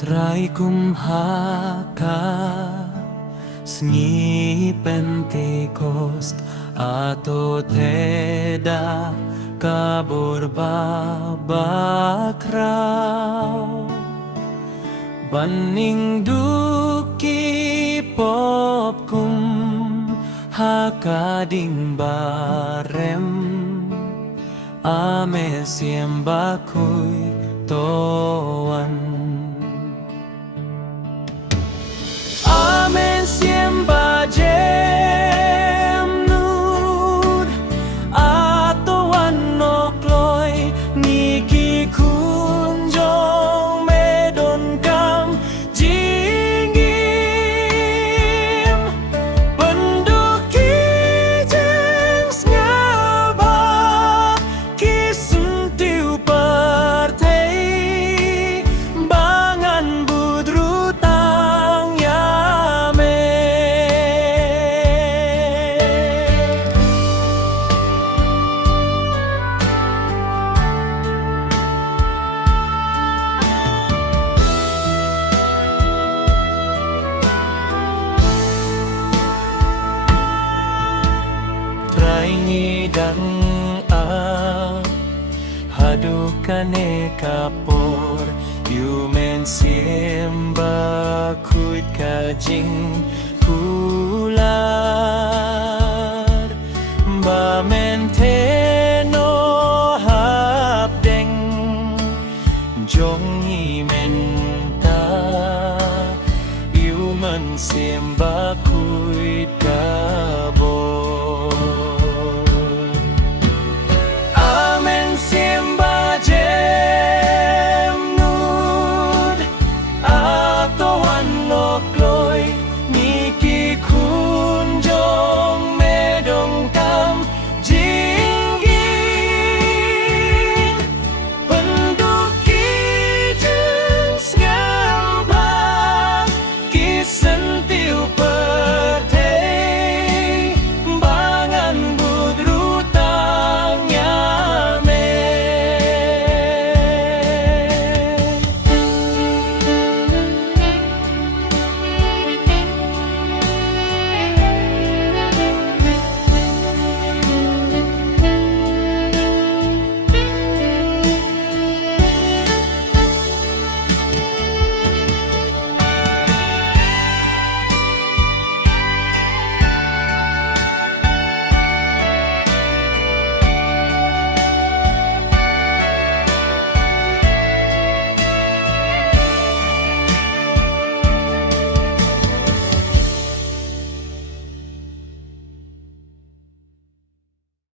Traikumhaka Sngi Pentecost Ato teda kabur babakraw Baning duki popkum Hakading barem Ame siembakuy toan Amen siemba jem nud Atoan nokloy Niki kunjong medon kam jinggim Penduki jengs ngaba Kisentiu partai Bangan budru tang yame Try ngidang hadukane kapor Yumen siemba kuit kajing kular Ba menteno hapdeng Jong imenta Yumen siemba